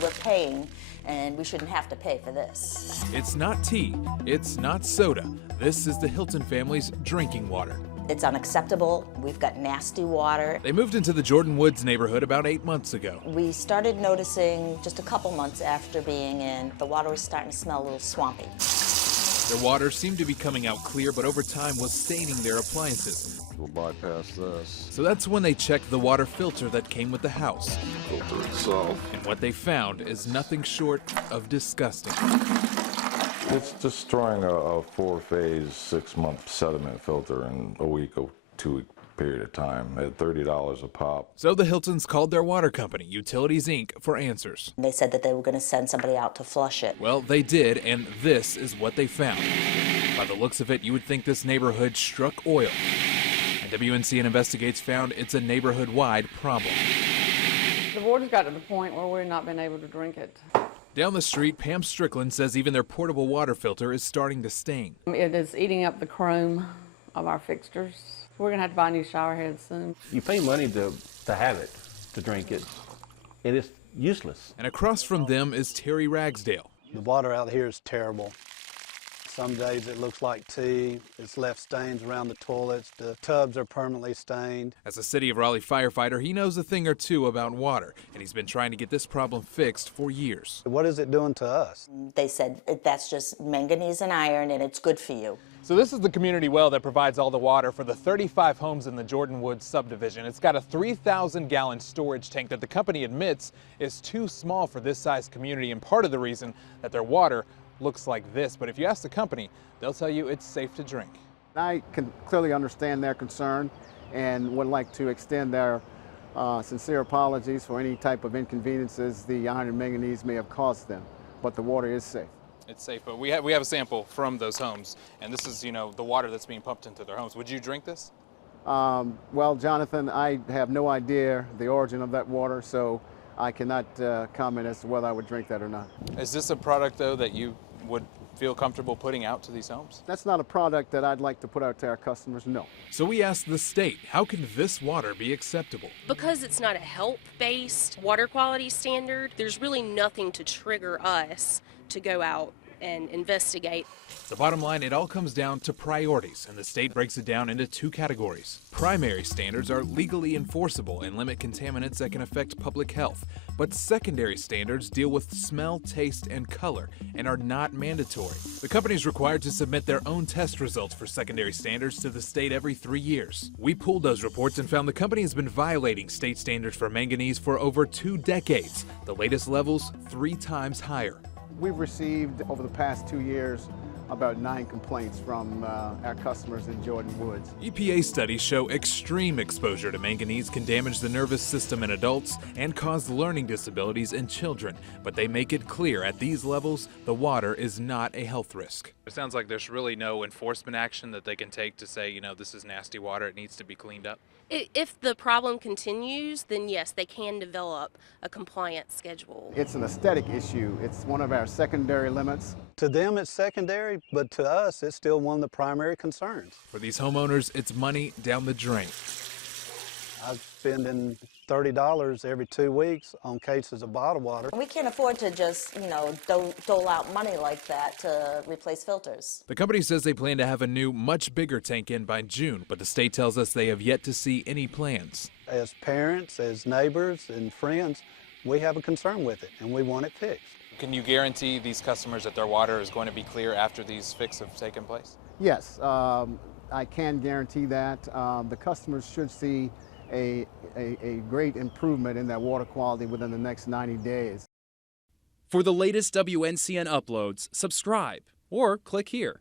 We're paying, and we shouldn't have to pay for this. It's not tea, it's not soda. This is the Hilton family's drinking water. It's unacceptable. We've got nasty water. They moved into the Jordan Woods neighborhood about 8 months ago. We started noticing just a couple months after being in, the water was starting to smell a little swampy. Their water seemed to be coming out clear, but over time was staining their appliances. We'll bypass this. So that's when they checked the water filter that came with the house. Filter itself. And what they found is nothing short of disgusting. It's destroying a 4-phase, 6-month sediment filter in a week or 2-week period of time at $30 a pop. So the Hiltons called their water company, Utilities Inc., for answers. They said that they were going to send somebody out to flush it. Well, they did, and this is what they found. By the looks of it, you would think this neighborhood struck oil. And WNCN Investigates found it's a neighborhood-wide problem. The water's got to the point where we're not been able to drink it. Down the street, Pam Strickland says even their portable water filter is starting to stain. It is eating up the chrome of our fixtures. We're going to have to buy new shower heads soon. You pay money to have it, to drink it. It is useless. And across from them is Terry Ragsdale. The water out here is terrible. Some days it looks like tea. It's left stains around the toilets. The tubs are permanently stained. As a City of Raleigh firefighter, he knows a thing or two about water, and he's been trying to get this problem fixed for years. What is it doing to us? They said that's just manganese and iron, and it's good for you. So this is the community well that provides all the water for the 35 homes in the Jordan Woods subdivision. It's got a 3,000-gallon storage tank that the company admits is too small for this size community, and part of the reason that their water looks like this. But if you ask the company, they'll tell you it's safe to drink. I can clearly understand their concern and would like to extend their sincere apologies for any type of inconveniences the iron and manganese may have caused them, but the water is safe. It's safe, but we have a sample from those homes, and this is, the water that's being pumped into their homes. Would you drink this? Well, Jonathan, I have no idea the origin of that water, so I cannot comment as to whether I would drink that or not. Is this a product, though, that you would feel comfortable putting out to these homes? That's not a product that I'd like to put out to our customers, no. So we asked the state, how can this water be acceptable? Because it's not a health-based water quality standard, there's really nothing to trigger us to go out and investigate. The bottom line, it all comes down to priorities, and the state breaks it down into 2 categories. Primary standards are legally enforceable and limit contaminants that can affect public health, but secondary standards deal with smell, taste, and color and are not mandatory. The company is required to submit their own test results for secondary standards to the state every 3 years. We pulled those reports and found the company has been violating state standards for manganese for over 2 decades. The latest levels 3 times higher. We've received, over the past 2 years, about 9 complaints from our customers in Jordan Woods. EPA studies show extreme exposure to manganese can damage the nervous system in adults and cause learning disabilities in children. But they make it clear at these levels, the water is not a health risk. It sounds like there's really no enforcement action that they can take to say, this is nasty water, it needs to be cleaned up. If the problem continues, then yes, they can develop a compliance schedule. It's an aesthetic issue. It's one of our secondary limits. To them it's secondary, but to us it's still one of the primary concerns. For these homeowners, it's money down the drain. I'm spending $30 every 2 weeks on cases of bottled water. We can't afford to just, dole out money like that to replace filters. The company says they plan to have a new, much bigger tank in by June, but the state tells us they have yet to see any plans. As parents, as neighbors and friends, we have a concern with it and we want it fixed. Can you guarantee these customers that their water is going to be clear after these fixes have taken place? Yes, I can guarantee that. The customers should see a great improvement in their water quality within the next 90 days. For the latest WNCN uploads, subscribe or click here.